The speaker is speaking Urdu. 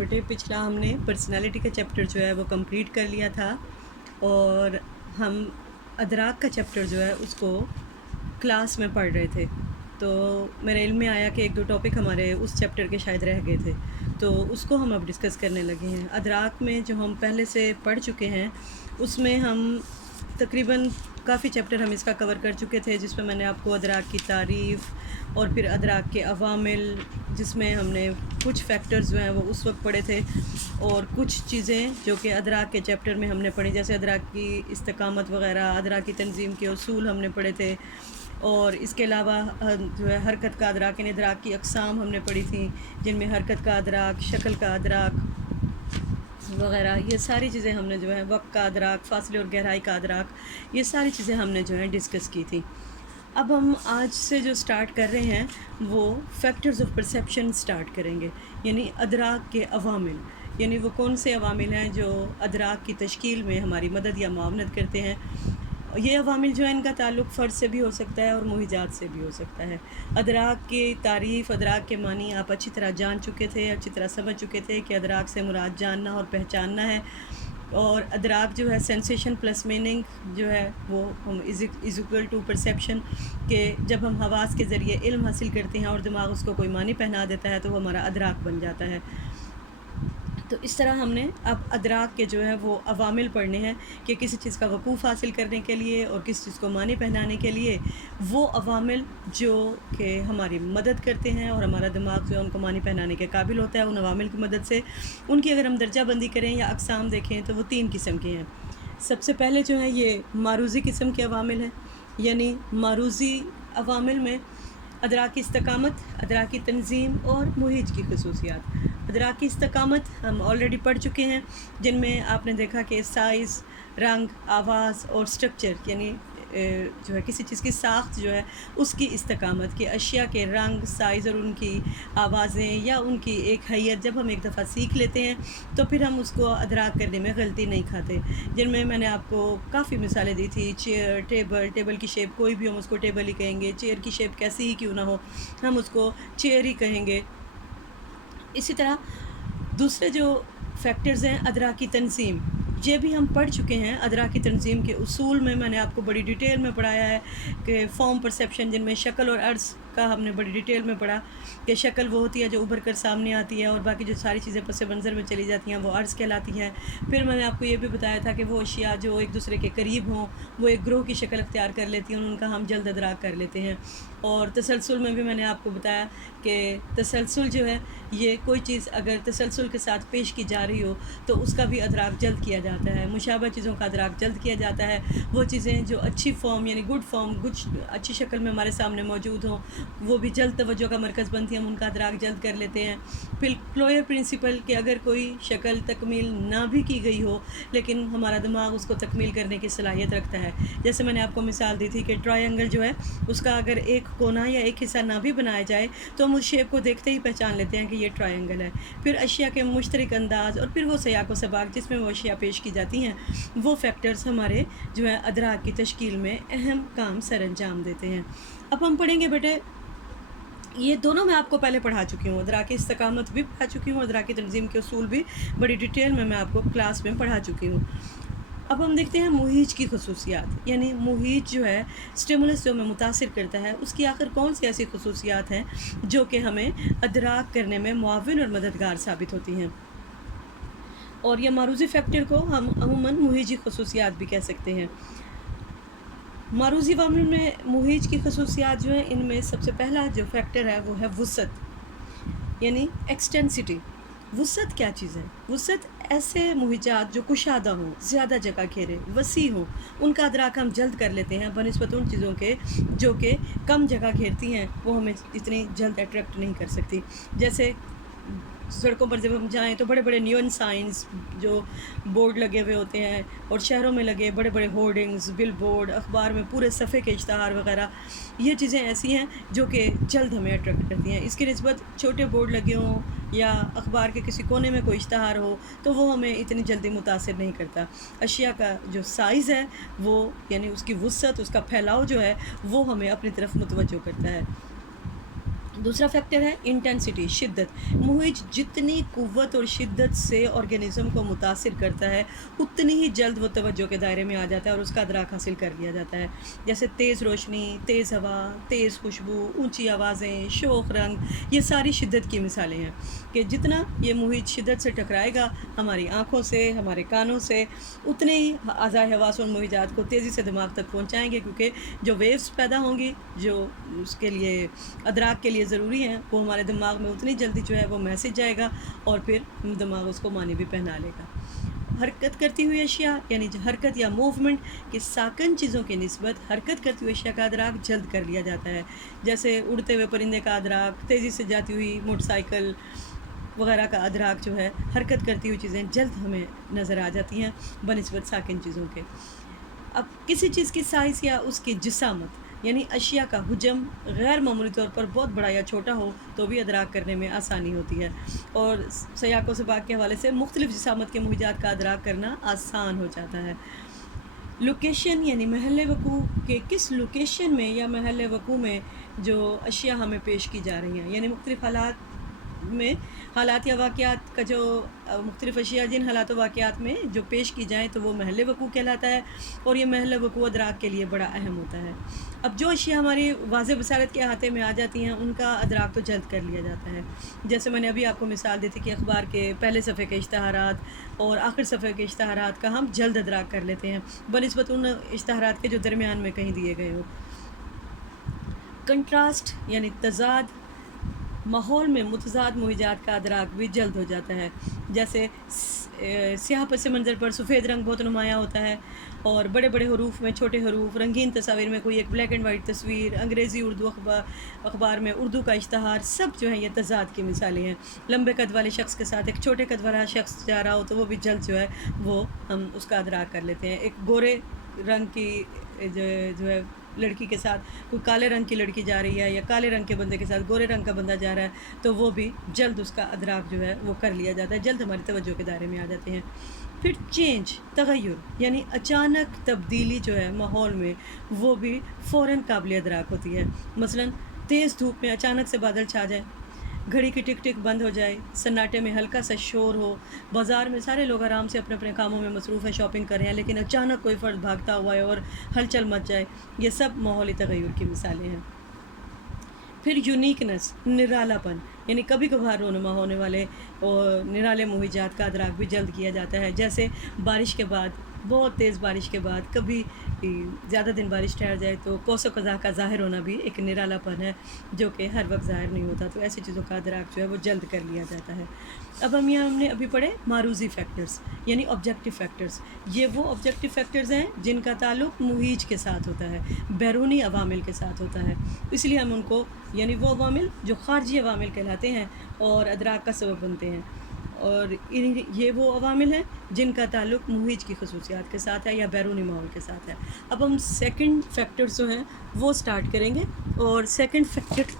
بیٹے پچھلا ہم نے پرسنالٹی کا چیپٹر جو ہے وہ کمپلیٹ کر لیا تھا، اور ہم ادراک کا چیپٹر جو ہے اس کو کلاس میں پڑھ رہے تھے. تو میرے علم میں آیا کہ ایک دو ٹاپک ہمارے اس چیپٹر کے شاید رہ گئے تھے، تو اس کو ہم اب ڈسکس کرنے لگے ہیں. ادراک میں جو ہم پہلے سے پڑھ چکے ہیں اس میں ہم تقریباً کافی چیپٹر ہم اس کا کور کر چکے تھے، جس میں میں نے آپ کو ادراک کی تعریف اور پھر ادراک کے عوامل، جس میں ہم نے کچھ فیکٹرز جو ہیں وہ اس وقت پڑھے تھے، اور کچھ چیزیں جو کہ ادراک کے چیپٹر میں ہم نے پڑھی، جیسے ادراک کی استقامت وغیرہ، ادراک کی تنظیم کے اصول ہم نے پڑھے تھے. اور اس کے علاوہ جو ہے حرکت کا ادراک، یعنی ادراک کی اقسام ہم نے پڑھی تھیں، جن میں حرکت کا ادراک، شکل کا ادراک وغیرہ، یہ ساری چیزیں ہم نے جو ہے، وقت کا ادراک، فاصلے اور گہرائی کا ادراک، یہ ساری چیزیں ہم نے جو ہے ڈسکس کی تھی. اب ہم آج سے جو سٹارٹ کر رہے ہیں وہ فیکٹرز آف پرسیپشن سٹارٹ کریں گے، یعنی ادراک کے عوامل. یعنی وہ کون سے عوامل ہیں جو ادراک کی تشکیل میں ہماری مدد یا معاونت کرتے ہیں. یہ عوامل جو ہیں ان کا تعلق فرد سے بھی ہو سکتا ہے اور محیطات سے بھی ہو سکتا ہے. ادراک کی تعریف، ادراک کے معنی آپ اچھی طرح جان چکے تھے، اچھی طرح سمجھ چکے تھے کہ ادراک سے مراد جاننا اور پہچاننا ہے. اور ادراک جو ہے سینسیشن پلس میننگ جو ہے وہ ہم از اکول ٹو پرسیپشن، کہ جب ہم حواس کے ذریعے علم حاصل کرتے ہیں اور دماغ اس کو کوئی معنی پہنا دیتا ہے تو وہ ہمارا ادراک بن جاتا ہے. تو اس طرح ہم نے اب ادراک کے جو ہے وہ عوامل پڑھنے ہیں کہ کسی چیز کا وقوف حاصل کرنے کے لیے اور کسی چیز کو معنی پہنانے کے لیے وہ عوامل جو کہ ہماری مدد کرتے ہیں اور ہمارا دماغ جو ہے ان کو معنی پہنانے کے قابل ہوتا ہے، ان عوامل کی مدد سے. ان کی اگر ہم درجہ بندی کریں یا اقسام دیکھیں تو وہ 3 قسم کے ہیں. سب سے پہلے جو ہے یہ معروضی قسم کے عوامل ہیں، یعنی معروضی عوامل میں ادراک کی استقامت، ادراک کی تنظیم اور محیط کی خصوصیات. ادراک کی استقامت ہم آلریڈی پڑھ چکے ہیں، جن میں آپ نے دیکھا کہ سائز، رنگ، آواز اور سٹرکچر، یعنی جو ہے کسی چیز کی ساخت جو ہے اس کی استقامت، کہ اشیاء کے رنگ، سائز اور ان کی آوازیں یا ان کی ایک حیت جب ہم ایک دفعہ سیکھ لیتے ہیں تو پھر ہم اس کو ادراک کرنے میں غلطی نہیں کھاتے. جن میں نے آپ کو کافی مثالیں دی تھی. چیئر، ٹیبل کی شیپ کوئی بھی ہم اس کو ٹیبل ہی کہیں گے، چیئر کی شیپ کیسی ہی کیوں نہ ہو ہم اس کو چیئر ہی کہیں گے. اسی طرح دوسرے جو فیکٹرز ہیں ادراک کی تنظیم، یہ بھی ہم پڑھ چکے ہیں. ادراک کی تنظیم کے اصول میں نے آپ کو بڑی ڈیٹیل میں پڑھایا ہے کہ فارم پرسیپشن، جن میں شکل اور عرض کا ہم نے بڑی ڈیٹیل میں پڑھا کہ شکل وہ ہوتی ہے جو ابھر کر سامنے آتی ہے، اور باقی جو ساری چیزیں پس منظر میں چلی جاتی ہیں وہ عرض کہلاتی ہیں. پھر میں نے آپ کو یہ بھی بتایا تھا کہ وہ اشیاء جو ایک دوسرے کے قریب ہوں وہ ایک گروہ کی شکل اختیار کر لیتی ہیں، ان کا ہم جلد ادراک کر لیتے ہیں. اور تسلسل میں بھی میں نے آپ کو بتایا کہ تسلسل جو ہے، یہ کوئی چیز اگر تسلسل کے ساتھ پیش کی جا رہی ہو تو اس کا بھی ادراک جلد کیا جاتا ہے. مشابہ چیزوں کا ادراک جلد کیا جاتا ہے. وہ چیزیں جو اچھی فارم یعنی گڈ فارم، کچھ اچھی شکل میں ہمارے سامنے موجود ہوں وہ بھی جلد توجہ کا مرکز بنتی ہیں، ہم ان کا ادراک جلد کر لیتے ہیں. پھر کلوئر پرنسپل، کہ اگر کوئی شکل تکمیل نہ بھی کی گئی ہو لیکن ہمارا دماغ اس کو تکمیل کرنے کی صلاحیت رکھتا ہے. جیسے میں نے آپ کو مثال دی تھی کہ ٹرائنگل جو ہے اس کا اگر ایک کونا یا ایک حصہ نہ بھی بنایا جائے تو ہم اس شیپ کو دیکھتے ہی پہچان لیتے ہیں کہ یہ ٹرائنگل ہے. پھر اشیاء کے مشترک انداز اور پھر وہ سیاق و سباق جس میں وہ اشیاء پیش کی جاتی ہیں، وہ فیکٹرز ہمارے جو ہے ادراک کی تشکیل میں اہم کام سر انجام دیتے ہیں. اب ہم پڑھیں گے بیٹے، یہ دونوں میں آپ کو پہلے پڑھا چکی ہوں، ادراک کی استقامت بھی پڑھا چکی ہوں، ادراک کی تنظیم کے اصول بھی بڑی ڈیٹیل میں آپ کو کلاس میں پڑھا چکی ہوں. اب ہم دیکھتے ہیں محیط کی خصوصیات، یعنی محیط جو ہے اسٹیمولس جو ہمیں متاثر کرتا ہے اس کی آخر کون سی ایسی خصوصیات ہیں جو کہ ہمیں ادراک کرنے میں معاون اور مددگار ثابت ہوتی ہیں. اور یہ معروضی فیکٹر کو ہم عموماً محیطی خصوصیات بھی کہہ سکتے ہیں. معروضی عوامل میں محیط کی خصوصیات جو ہیں، ان میں سب سے پہلا جو فیکٹر ہے وہ ہے وسعت، یعنی ایکسٹینسٹی. وسعت کیا چیز ہے؟ وسعت ایسے محیطات جو کشادہ ہوں، زیادہ جگہ گھیرے، وسیع ہوں، ان کا ادراک ہم جلد کر لیتے ہیں بنسبت ان چیزوں کے جو کہ کم جگہ گھیرتی ہیں، وہ ہمیں اتنی جلد اٹریکٹ نہیں کر سکتی. جیسے سڑکوں پر جب ہم جائیں تو بڑے بڑے نیون سائنس جو بورڈ لگے ہوئے ہوتے ہیں، اور شہروں میں لگے بڑے بڑے ہورڈنگز، بل بورڈ، اخبار میں پورے صفحے کے اشتہار وغیرہ، یہ چیزیں ایسی ہیں جو کہ جلد ہمیں اٹریکٹ کرتی ہیں. اس کی نسبت چھوٹے بورڈ لگے ہوں یا اخبار کے کسی کونے میں کوئی اشتہار ہو تو وہ ہمیں اتنی جلدی متاثر نہیں کرتا. اشیاء کا جو سائز ہے وہ، یعنی اس کی وسعت، اس کا پھیلاؤ جو ہے وہ ہمیں اپنی طرف متوجہ کرتا ہے. دوسرا فیکٹر ہے انٹینسٹی، شدت۔ موہج جتنی قوت اور شدت سے آرگینزم کو متاثر کرتا ہے اتنی ہی جلد وہ توجہ کے دائرے میں آ جاتا ہے اور اس کا ادراک حاصل کر لیا جاتا ہے۔ جیسے تیز روشنی، تیز ہوا، تیز خوشبو، اونچی آوازیں، شوخ رنگ، یہ ساری شدت کی مثالیں ہیں کہ جتنا یہ موہج شدت سے ٹکرائے گا ہماری آنکھوں سے، ہمارے کانوں سے، اتنے ہی اعضائے حواس اور موہجات کو تیزی سے دماغ تک پہنچائیں گے، کیونکہ جو ویوز پیدا ہوں گی جو اس کے لیے ادراک کے لیے ضروری ہیں وہ ہمارے دماغ میں اتنی جلدی جو ہے وہ میسج جائے گا اور پھر دماغ اس کو معنی بھی پہنا لے گا۔ حرکت کرتی ہوئی اشیاء یعنی حرکت یا موومنٹ کی ساکن چیزوں کی نسبت حرکت کرتی ہوئی اشیاء کا ادراک جلد کر لیا جاتا ہے، جیسے اڑتے ہوئے پرندے کا ادراک، تیزی سے جاتی ہوئی موٹر سائیکل وغیرہ کا ادراک جو ہے، حرکت کرتی ہوئی چیزیں جلد ہمیں نظر آ جاتی ہیں بنسبت ساکن چیزوں کے۔ اب کسی چیز کی سائز یا اس کی جسامت یعنی اشیاء کا حجم غیر معمولی طور پر بہت بڑا یا چھوٹا ہو تو بھی ادراک کرنے میں آسانی ہوتی ہے، اور سیاق و سباق کے حوالے سے مختلف جسامت کے موجات کا ادراک کرنا آسان ہو جاتا ہے۔ لوکیشن یعنی محل وقوع کے کس لوکیشن میں یا محل وقوع میں جو اشیاء ہمیں پیش کی جا رہی ہیں، یعنی مختلف حالات یا واقعات کا جو مختلف اشیاء جن حالات و واقعات میں جو پیش کی جائیں تو وہ محل وقوع کہلاتا ہے، اور یہ محل وقوع ادراک کے لیے بڑا اہم ہوتا ہے۔ اب جو اشیاء ہماری واضح بصارت کے احاطے میں آ جاتی ہیں ان کا ادراک تو جلد کر لیا جاتا ہے، جیسے میں نے ابھی آپ کو مثال دی تھی کہ اخبار کے پہلے صفحے کے اشتہارات اور آخر صفحے کے اشتہارات کا ہم جلد ادراک کر لیتے ہیں بنسبت ان اشتہارات کے جو درمیان میں کہیں دیے گئے ہو۔ کنٹراسٹ یعنی تضاد، ماحول میں متضاد موجات کا ادراک بھی جلد ہو جاتا ہے، جیسے سیاہ پس منظر پر سفید رنگ بہت نمایاں ہوتا ہے، اور بڑے بڑے حروف میں چھوٹے حروف، رنگین تصاویر میں کوئی ایک بلیک اینڈ وائٹ تصویر، انگریزی اردو اخبار میں اردو کا اشتہار، سب جو ہیں یہ تضاد کی مثالیں ہیں۔ لمبے قد والے شخص کے ساتھ ایک چھوٹے قد والا شخص جا رہا ہو تو وہ بھی جلد جو ہے وہ ہم اس کا ادراک کر لیتے ہیں۔ ایک گورے رنگ کی جو ہے لڑکی کے ساتھ کوئی کالے رنگ کی لڑکی جا رہی ہے، یا کالے رنگ کے بندے کے ساتھ گورے رنگ کا بندہ جا رہا ہے تو وہ بھی جلد اس کا ادراک جو ہے وہ کر لیا جاتا ہے، جلد ہماری توجہ کے دائرے میں آ جاتے ہیں۔ پھر چینج، تغیر یعنی اچانک تبدیلی جو ہے ماحول میں وہ بھی فوراً قابل ادراک ہوتی ہے۔ مثلاً تیز دھوپ میں اچانک سے بادل چھا جائے، گھڑی کی ٹک ٹک بند ہو جائے، سناٹے میں ہلکا سا شور ہو، بازار میں سارے لوگ آرام سے اپنے اپنے کاموں میں مصروف ہیں، شاپنگ کر رہے ہیں، لیکن اچانک کوئی فرد بھاگتا ہوا ہے اور ہلچل مچ جائے، یہ سب ماحولی تغیر کی مثالیں ہیں۔ پھر یونیکنس، نرالا پن یعنی کبھی کبھار رونما ہونے والے اور نرالے موجات کا ادراک بھی جلد کیا جاتا ہے، جیسے بارش کے بعد، بہت تیز بارش کے بعد کبھی زیادہ دن بارش ٹھہر جائے تو کوس و قزح کا ظاہر ہونا بھی ایک نرالا پن ہے جو کہ ہر وقت ظاہر نہیں ہوتا، تو ایسی چیزوں کا ادراک جو ہے وہ جلد کر لیا جاتا ہے۔ اب ہم نے ابھی پڑھے معروضی فیکٹرز یعنی آبجیکٹیو فیکٹرز، یہ وہ آبجیکٹیو فیکٹرز ہیں جن کا تعلق محیط کے ساتھ ہوتا ہے، بیرونی عوامل کے ساتھ ہوتا ہے، اس لیے ہم ان کو یعنی وہ عوامل جو خارجی عوامل کہلاتے ہیں اور ادراک کا سبب بنتے ہیں، اور یہ وہ عوامل ہیں جن کا تعلق محیط کی خصوصیات کے ساتھ ہے یا بیرونی ماحول کے ساتھ ہے۔ اب ہم سیکنڈ فیکٹرز جو ہیں وہ سٹارٹ کریں گے، اور سیکنڈ فیکٹر